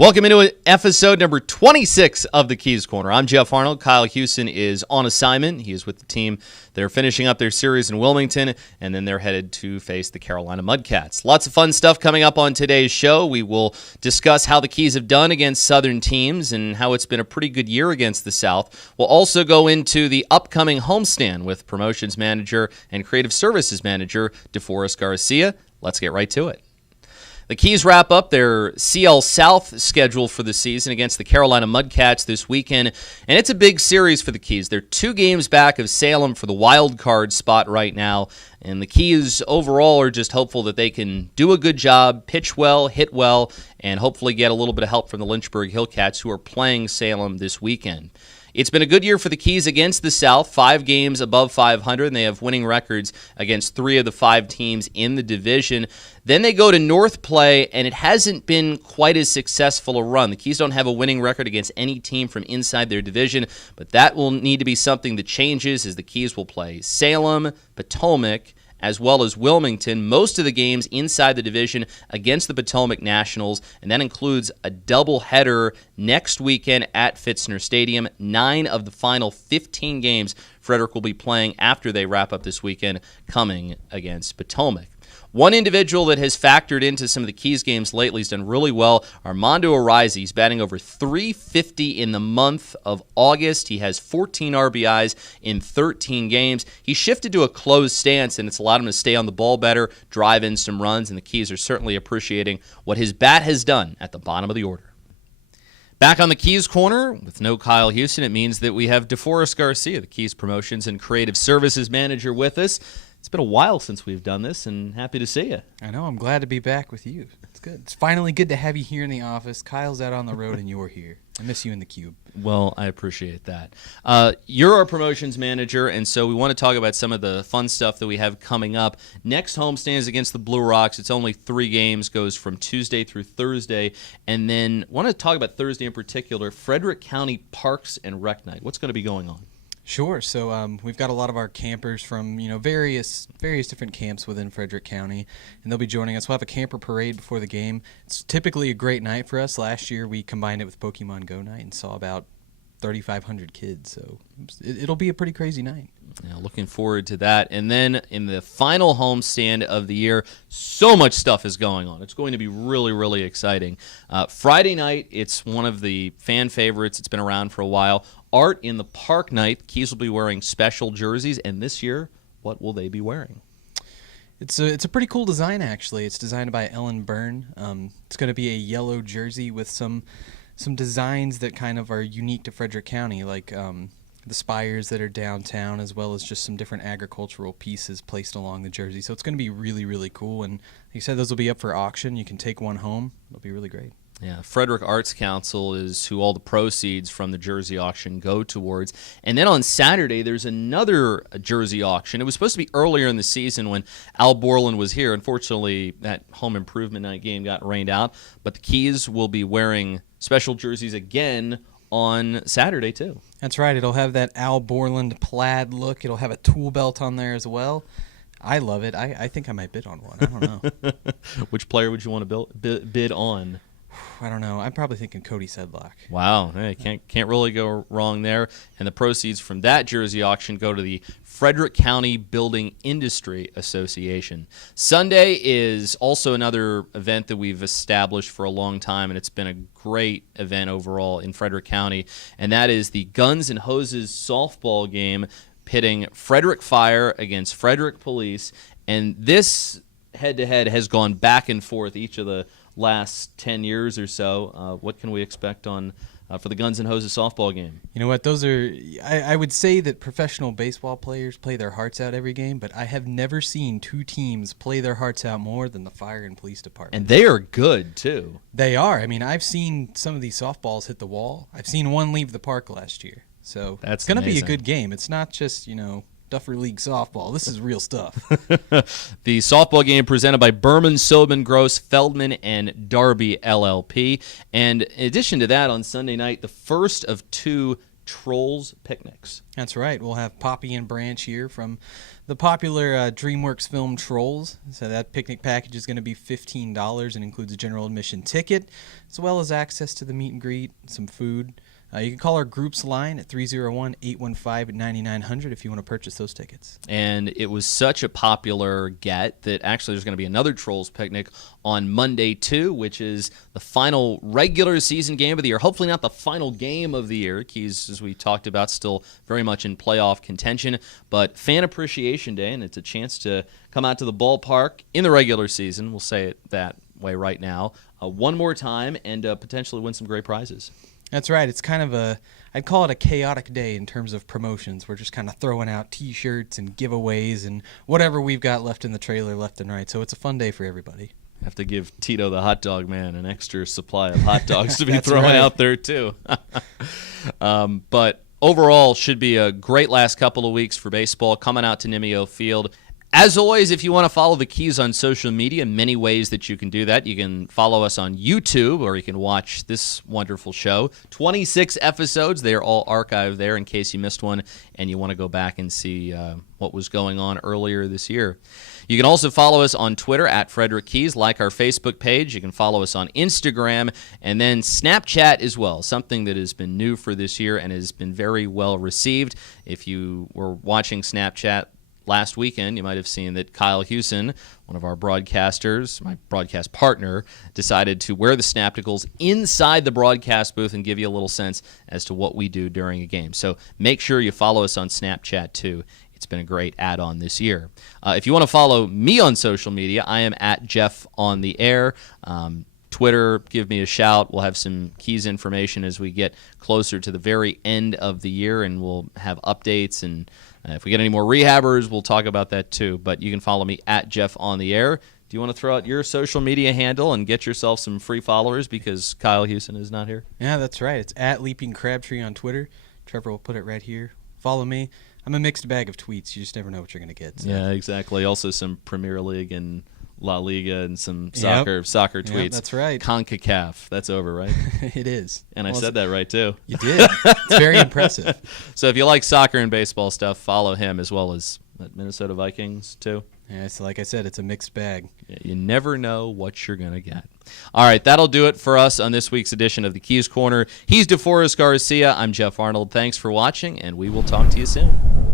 Welcome into episode number 26 of the Keys Corner. I'm Jeff Arnold. Kyle Houston is on assignment. He is with the team. They're finishing up their series in Wilmington, and then they're headed to face the Carolina Mudcats. Lots of fun stuff coming up on today's show. We will discuss how the Keys have done against Southern teams and how it's been a pretty good year against the South. We'll also go into the upcoming homestand with promotions manager and creative services manager DeForest Garcia. Let's get right to it. The Keys wrap up their CL South schedule for the season against the Carolina Mudcats this weekend, and it's a big series for the Keys. They're 2 games back of Salem for the wild card spot right now, and the Keys overall are just hopeful that they can do a good job, pitch well, hit well, and hopefully get a little bit of help from the Lynchburg Hillcats, who are playing Salem this weekend. It's been a good year for the Keys against the South, 5 games above 500, and they have winning records against 3 of the 5 teams in the division. Then they go to North play, and it hasn't been quite as successful a run. The Keys don't have a winning record against any team from inside their division, but that will need to be something that changes as the Keys will play Salem, Potomac, as well as Wilmington, most of the games inside the division against the Potomac Nationals, and that includes a doubleheader next weekend at Fitzner Stadium. 9 of the final 15 games Frederick will be playing after they wrap up this weekend coming against Potomac. One individual that has factored into some of the Keys games lately has done really well, Armando Araiza. He's batting over .350 in the month of August. He has 14 RBIs in 13 games. He shifted to a closed stance, and it's allowed him to stay on the ball better, drive in some runs, and the Keys are certainly appreciating what his bat has done at the bottom of the order. Back on the Keys Corner, with no Kyle Houston, it means that we have DeForest Garcia, the Keys Promotions and Creative Services Manager, with us. It's been a while since we've done this, and happy to see you. I know. I'm glad to be back with you. It's good. It's finally good to have you here in the office. Kyle's out on the road, and you're here. I miss you in the cube. Well, I appreciate that. You're our promotions manager, and so we want to talk about some of the fun stuff that we have coming up. Next homestand is against the Blue Rocks. It's only 3 games, goes from Tuesday through Thursday. And then want to talk about Thursday in particular, Frederick County Parks and Rec Night. What's going to be going on? Sure. So we've got a lot of our campers from various different camps within Frederick County, and they'll be joining us. We'll have a camper parade before the game. It's typically a great night for us. Last year we combined it with Pokemon Go night and saw about 3,500 kids. So it'll be a pretty crazy night. Yeah, looking forward to that. And then in the final homestand of the year, so much stuff is going on. It's going to be really, really exciting. Friday night, it's one of the fan favorites. It's been around for a while. Art in the Park night. Keys will be wearing special jerseys. And this year, what will they be wearing? It's a pretty cool design, actually. It's designed by Ellen Byrne. It's going to be a yellow jersey with some designs that kind of are unique to Frederick County, like the spires that are downtown, as well as just some different agricultural pieces placed along the jersey. So it's going to be really, really cool. And like you said, those will be up for auction. You can take one home. It'll be really great. Yeah, Frederick Arts Council is who all the proceeds from the jersey auction go towards. And then on Saturday, there's another jersey auction. It was supposed to be earlier in the season when Al Borland was here. Unfortunately, that home improvement night game got rained out. But the Keys will be wearing special jerseys again on Saturday, too. That's right. It'll have that Al Borland plaid look. It'll have a tool belt on there as well. I love it. I think I might bid on one. I don't know. Which player would you want to bid on? I don't know. I'm probably thinking Cody Sedlock. Wow. Hey, can't really go wrong there. And the proceeds from that jersey auction go to the Frederick County Building Industry Association. Sunday is also another event that we've established for a long time, and it's been a great event overall in Frederick County, and that is the Guns and Hoses softball game pitting Frederick Fire against Frederick Police. And this head-to-head has gone back and forth each of the last 10 years or so. What can we expect on for the Guns and Hoses softball game? You know what? Those are I would say that professional baseball players play their hearts out every game, but I have never seen 2 teams play their hearts out more than the fire and police department. And they are good, too. They are. I mean, I've seen some of these softballs hit the wall. I've seen one leave the park last year. So it's going to be a good game. It's not just, Duffer League softball. This is real stuff. The softball game presented by Berman, Sobin, Gross, Feldman, and Darby LLP. And in addition to that, on Sunday night, the first of 2 Trolls picnics. That's right. We'll have Poppy and Branch here from the popular DreamWorks film Trolls. So that picnic package is going to be $15 and includes a general admission ticket, as well as access to the meet and greet, some food. You can call our groups line at 301-815-9900 if you want to purchase those tickets. And it was such a popular get that actually there's going to be another Trolls picnic on Monday, too, which is the final regular season game of the year. Hopefully not the final game of the year. Keys, as we talked about, still very much in playoff contention. But Fan Appreciation Day, and it's a chance to come out to the ballpark in the regular season. We'll say it that way right now. One more time and potentially win some great prizes. That's right. It's kind of I'd call it a chaotic day in terms of promotions. We're just kind of throwing out T-shirts and giveaways and whatever we've got left in the trailer left and right. So it's a fun day for everybody. Have to give Tito the hot dog man an extra supply of hot dogs to be throwing out there, too. But overall, should be a great last couple of weeks for baseball coming out to Nymeo Field. As always, if you want to follow the Keys on social media, many ways that you can do that. You can follow us on YouTube, or you can watch this wonderful show. 26 episodes. They're all archived there in case you missed one and you want to go back and see what was going on earlier this year. You can also follow us on Twitter at Frederick Keys, like our Facebook page. You can follow us on Instagram, and then Snapchat as well, something that has been new for this year and has been very well received. If you were watching Snapchat last weekend, you might have seen that Kyle Hewson, one of our broadcasters, my broadcast partner, decided to wear the Snapticles inside the broadcast booth and give you a little sense as to what we do during a game. So make sure you follow us on Snapchat, too. It's been a great add-on this year. If you want to follow me on social media, I am at Jeff on the Air. Twitter, give me a shout. We'll have some Keys information as we get closer to the very end of the year, and we'll have updates. And if we get any more rehabbers, we'll talk about that too. But you can follow me at Jeff on the Air. Do you want to throw out your social media handle and get yourself some free followers because Kyle Hewson is not here? Yeah, that's right. It's at Leaping Crabtree on Twitter. Trevor will put it right here. Follow me. I'm a mixed bag of tweets. You just never know what you're going to get. So. Yeah, exactly. Also some Premier League and La Liga and some soccer tweets. Yep, that's right. CONCACAF. That's over, right? It is. And I said that right, too. You did. It's very impressive. So if you like soccer and baseball stuff, follow him as well as Minnesota Vikings, too. Yeah, so like I said, it's a mixed bag. Yeah, you never know what you're going to get. All right, that'll do it for us on this week's edition of the Keys Corner. He's DeForest Garcia. I'm Jeff Arnold. Thanks for watching, and we will talk to you soon.